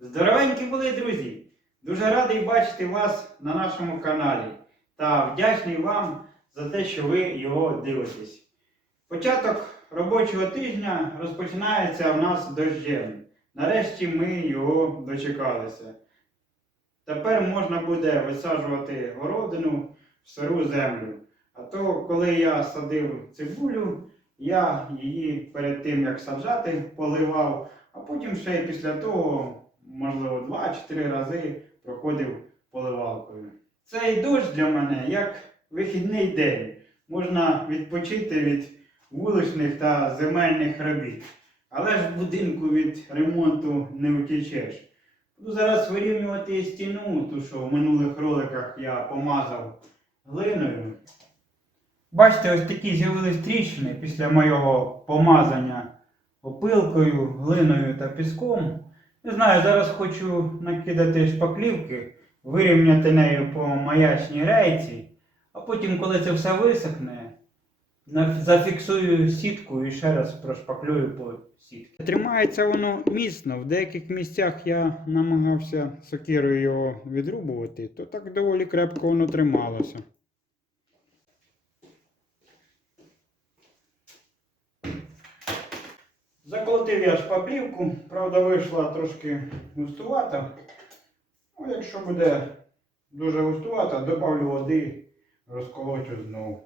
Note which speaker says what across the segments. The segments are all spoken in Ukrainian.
Speaker 1: Здоровенькі були, друзі! Дуже радий бачити вас на нашому каналі та вдячний вам за те, що ви його дивитесь. Початок робочого тижня розпочинається в нас дощем. Нарешті ми його дочекалися. Тепер можна буде висаджувати городину в сиру землю. А то, коли я садив цибулю, я її перед тим як саджати поливав, а потім ще й після того, можливо, два чи три рази проходив поливалкою. Цей дощ для мене як вихідний день. Можна відпочити від вуличних та земельних робіт. Але ж будинку від ремонту не втічеш. Буду зараз вирівнювати стіну, ту, що в минулих роликах я помазав глиною. Бачите, ось такі з'явились тріщини після моєго помазання опилкою, глиною та піском. Не знаю, зараз хочу накидати шпаклівки, вирівняти нею по маячній рейці, а потім, коли це все висохне, зафіксую сітку і ще раз прошпаклюю по сітці. Тримається воно міцно. В деяких місцях я намагався сокирою його відрубувати, то так доволі крепко воно трималося. Заколотив я шпаклівку, правда, вийшла трошки густувата. Ну, якщо буде дуже густувата, добавлю води, розколочу знову.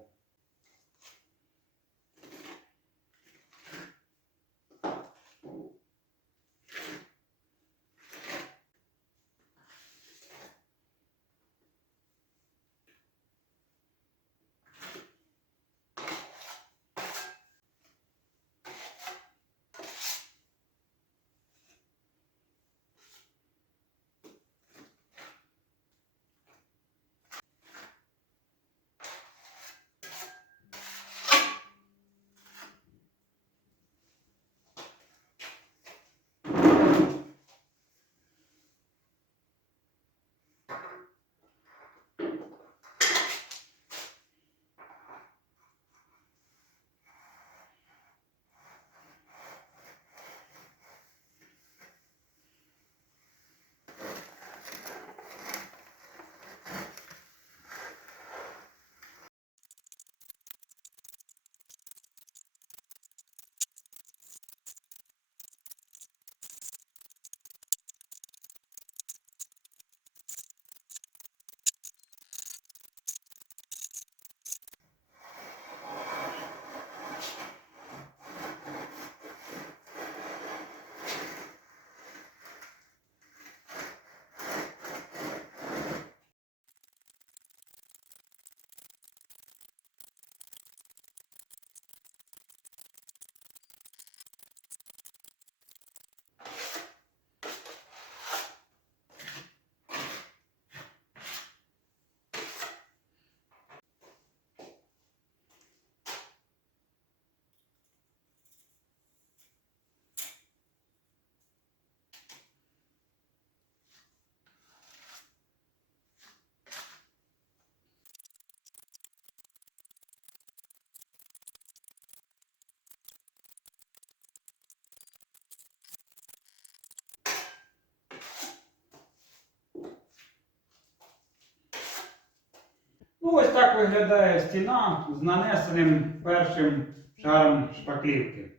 Speaker 1: Ось так виглядає стіна з нанесеним першим шаром шпаклівки.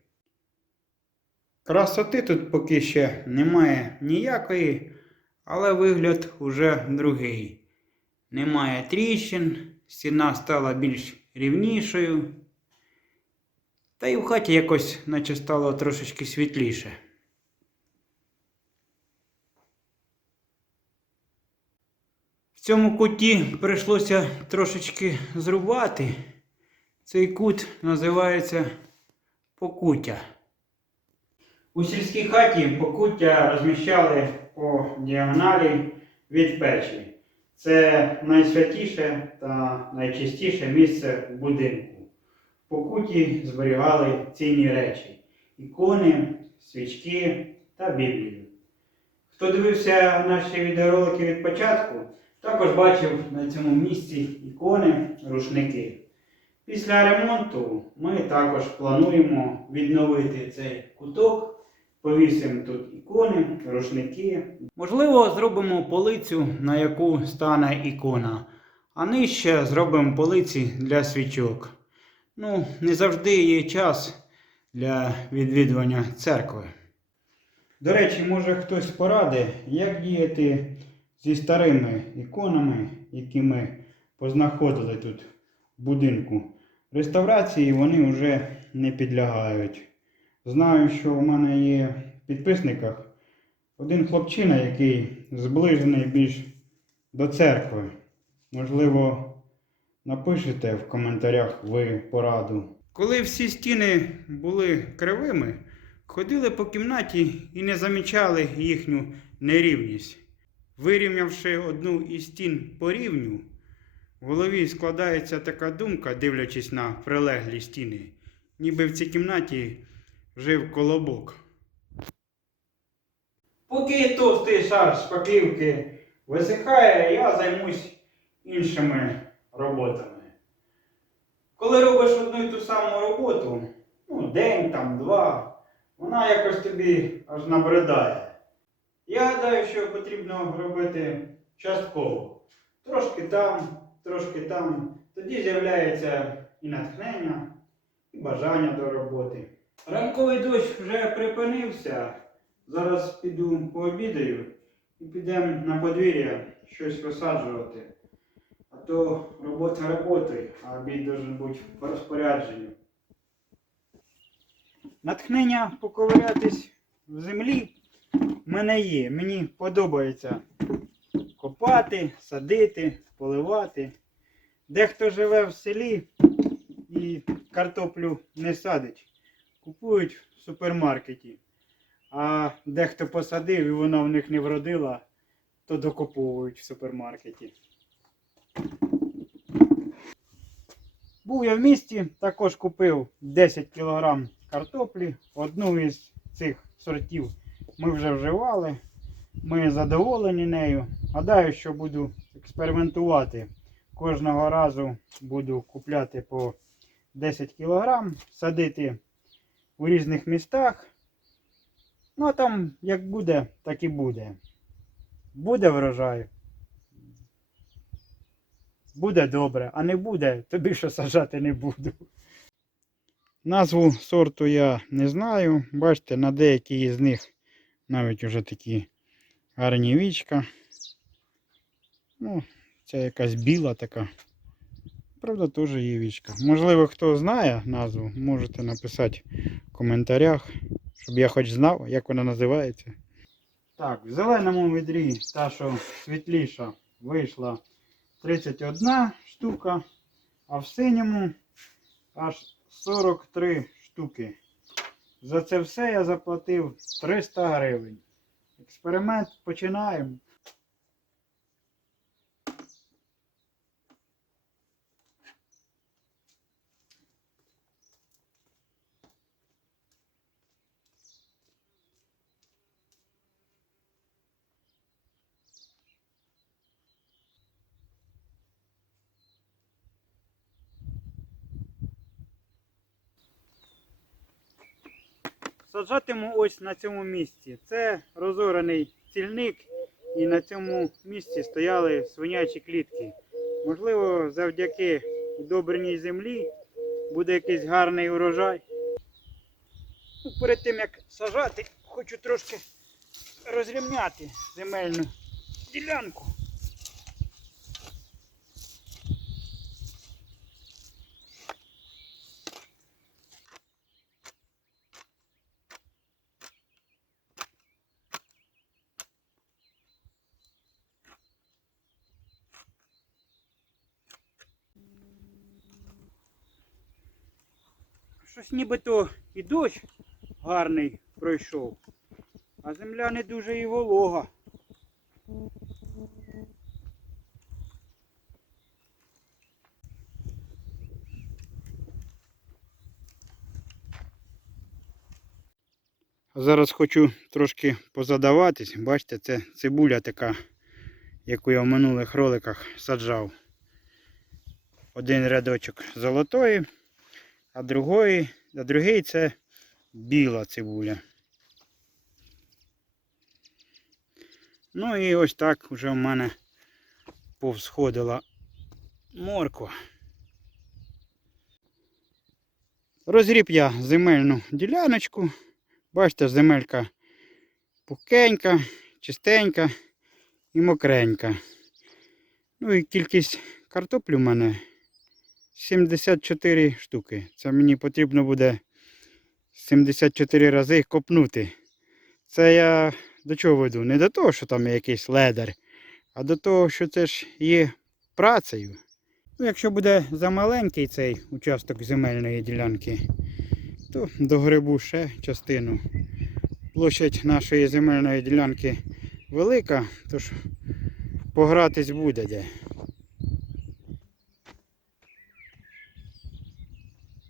Speaker 1: Красоти тут поки ще немає ніякої, але вигляд уже другий. Немає тріщин, стіна стала більш рівнішою. Та й в хаті якось наче стало трошечки світліше. Цьому куті прийшлося трошечки зрубати. Цей кут називається покуття. У сільській хаті покуття розміщали по діагоналі від печі. Це найсвятіше та найчистіше місце в будинку. В покуті зберігали цінні речі: ікони, свічки та Біблію. Хто дивився наші відеоролики від початку, також бачив на цьому місці ікони, рушники. Після ремонту ми також плануємо відновити цей куток Повісимо тут ікони, рушники. Можливо, зробимо полицю, на яку стане ікона. А нижче зробимо полиці для свічок. Ну, не завжди є час для відвідування церкви. До речі, може хтось порадить, як діяти зі старими іконами, які ми познаходили тут в будинку. Реставрації вони вже не підлягають. Знаю, що в мене є в підписниках один хлопчина, який зближений більш до церкви. Можливо, напишете в коментарях ви пораду. Коли всі стіни були кривими, ходили по кімнаті і не замічали їхню нерівність. Вирівнявши одну із стін по рівню, в голові складається така думка, дивлячись на прилеглі стіни, ніби в цій кімнаті жив колобок. Поки товстий шар шпаклівки висихає, я займусь іншими роботами. Коли робиш одну і ту саму роботу, ну, день там, два, вона якось тобі аж набридає. Я гадаю, що потрібно робити частково. Трошки там, трошки там. Тоді з'являється і натхнення, і бажання до роботи. Ранковий дощ вже припинився. Зараз піду пообідаю і підемо на подвір'я щось висаджувати. А то робота роботою, а обід должен бути по розпорядженню. Натхнення поковирятись в землі мене є. Мені подобається копати, садити, поливати. Дехто живе в селі і картоплю не садить. Купують в супермаркеті. А дехто посадив і вона в них не вродила, то докуповують в супермаркеті. Був я в місті, також купив 10 кг картоплі. Одну із цих сортів ми вже вживали. Ми задоволені нею. Гадаю, що буду експериментувати. Кожного разу буду купляти по 10 кг, садити у різних містах. Ну а там як буде, так і буде. Буде врожай. Буде добре, а не буде, то більше сажати не буду. Назву сорту я не знаю. Бачите, на деякі з них навіть вже такі гарні вічка. Ну, це якась біла така. Правда, теж є вічка. Можливо, хто знає назву, можете написати в коментарях, щоб я хоч знав, як вона називається. Так, в зеленому відрі та, що світліша, вийшла 31 штука, а в синьому аж 43 штуки. За це все я заплатив 300 гривень. Експеримент починаємо. Саджатиму ось на цьому місці. Це розорений цільник, і на цьому місці стояли свинячі клітки. Можливо, завдяки удобреній землі буде якийсь гарний урожай. Ну, перед тим як сажати, хочу трошки розрівняти земельну ділянку. Щось нібито і дощ гарний пройшов, а земля не дуже і волога. Зараз хочу трошки позадаватись. Бачите, це цибуля така, яку я в минулих роликах саджав. Один рядочок золотої, а другий, а другий це біла цибуля. Ну і ось так вже в мене повсходила морква. Розріб я земельну діляночку. Бачите, земелька пухкенька, чистенька і мокренька. Ну і кількість картоплі в мене 74 штуки. Це мені потрібно буде 74 рази копнути. Це я до чого веду? Не до того, що там є якийсь ледар, а до того, що це ж є працею. Ну, якщо буде замаленький цей участок земельної ділянки, то догребу ще частину. Площадь нашої земельної ділянки велика, тож погратись буде де.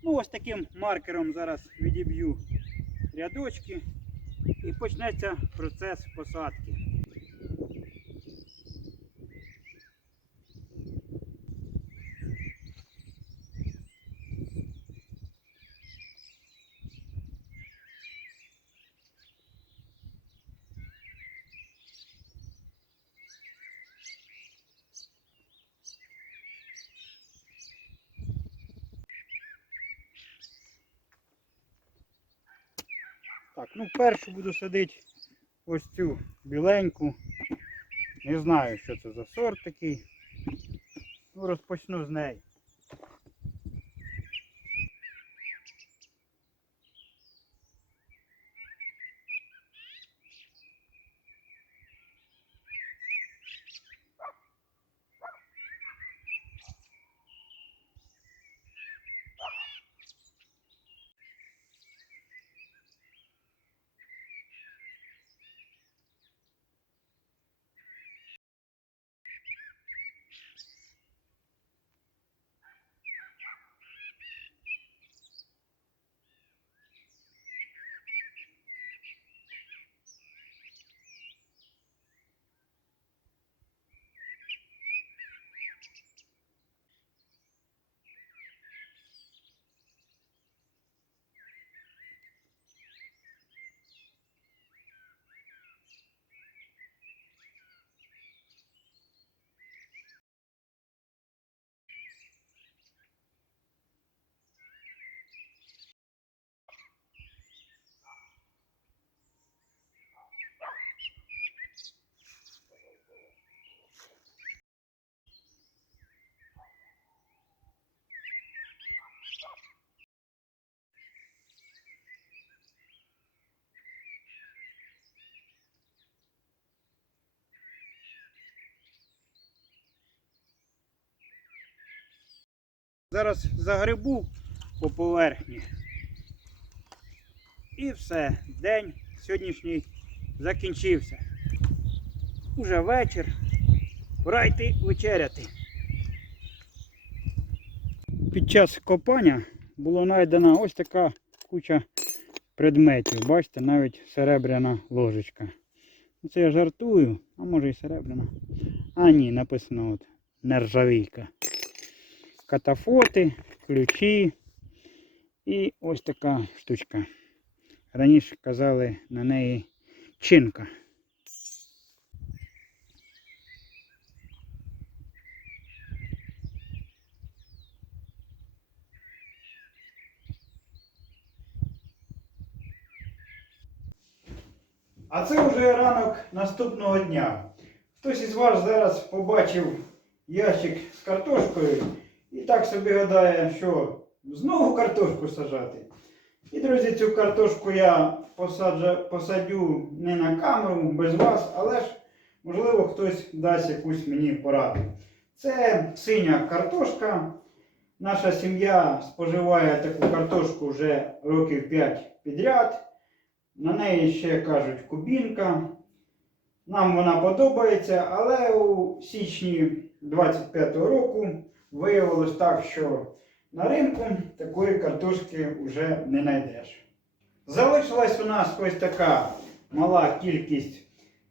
Speaker 1: Ну, ось таким маркером зараз відіб'ю рядочки і почнеться процес посадки. Так, ну першу буду садити ось цю біленьку. Не знаю, що це за сорт такий. Ну, розпочну з неї. Зараз загребу по поверхні. І все. День сьогоднішній закінчився. Уже вечір. Пора йти вечеряти. Під час копання було знайдена ось така куча предметів. Бачите, навіть серебряна ложечка. Ну, Це я жартую, а може і серебряна. А ні, написано от нержавійка катафоти, ключі і ось така штучка. Раніше казали на неї чинка. А це вже ранок наступного дня. Хтось із вас зараз побачив ящик з картошкою і так собі гадає, що знову картошку сажати. І, друзі, цю картошку я посаджу, посадю не на камеру, без вас, але ж, можливо, хтось дасть якусь мені пораду. Це синя картошка. Наша сім'я споживає таку картошку вже років 5 підряд. На неї ще кажуть кубінка. Нам вона подобається, але у січні 25-го року виявилось так, що на ринку такої картошки вже не знайдеш. Залишилась у нас ось така мала кількість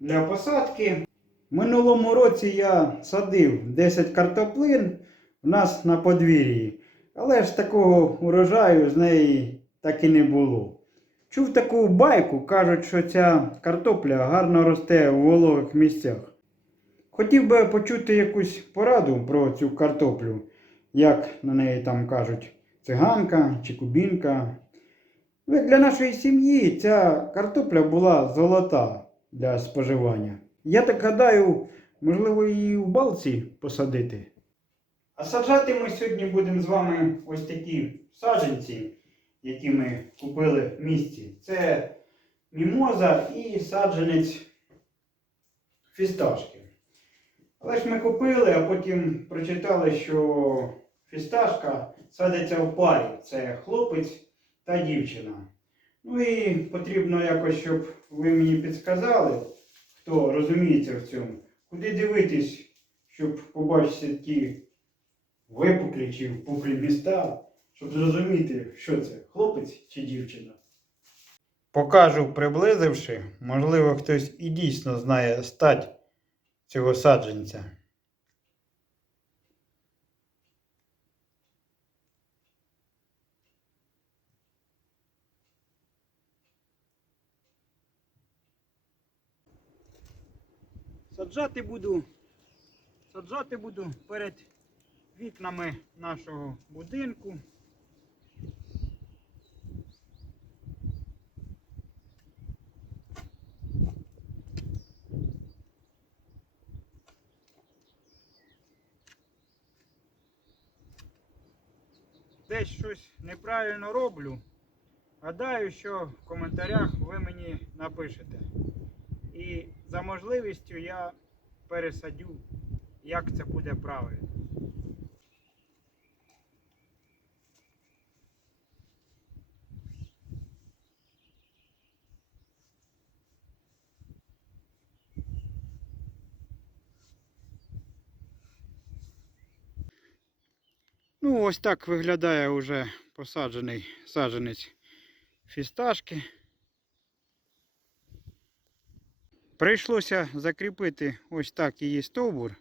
Speaker 1: для посадки. Минулому році я садив 10 картоплин у нас на подвір'ї, але ж такого урожаю з неї так і не було. Чув таку байку, кажуть, що ця картопля гарно росте у вологих місцях. Хотів би почути якусь пораду про цю картоплю, як на неї там кажуть, циганка чи кубінка. Для нашої сім'ї ця картопля була золота для споживання. Я так гадаю, можливо, її в балці посадити. А саджати ми сьогодні будемо з вами ось такі саджанці, які ми купили в місті. Це мімоза і саджанець фісташки. Але ж ми купили, а потім прочитали, що фісташка садиться в парі. Це хлопець та дівчина. Ну і потрібно якось, щоб ви мені підсказали, хто розуміється в цьому, куди дивитись, щоб побачити ті випуклі чи впуклі міста, щоб зрозуміти, що це, хлопець чи дівчина. Покажу, приблизивши, можливо, хтось і дійсно знає стать цього саджанця. Саджати буду, саджати буду перед вікнами нашого будинку. Десь щось неправильно роблю. Гадаю, що в коментарях ви мені напишете. І за можливістю я пересадю, як це буде правильно. Ну, ось так виглядає вже посаджений саджанець фісташки. Прийшлося закріпити ось так її стовбур,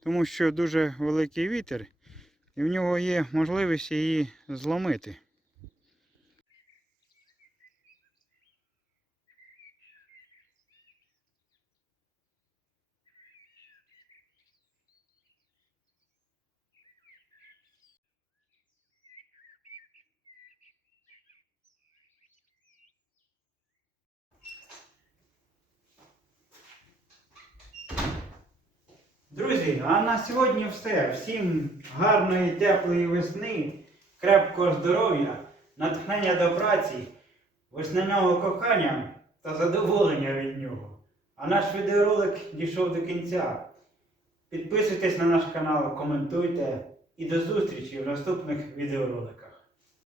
Speaker 1: тому що дуже великий вітер, і в нього є можливість її зломити. Друзі, а на сьогодні все. Всім гарної, теплої весни, крепкого здоров'я, натхнення до праці, весняного кохання та задоволення від нього. А наш відеоролик дійшов до кінця. Підписуйтесь на наш канал, коментуйте і до зустрічі в наступних відеороликах.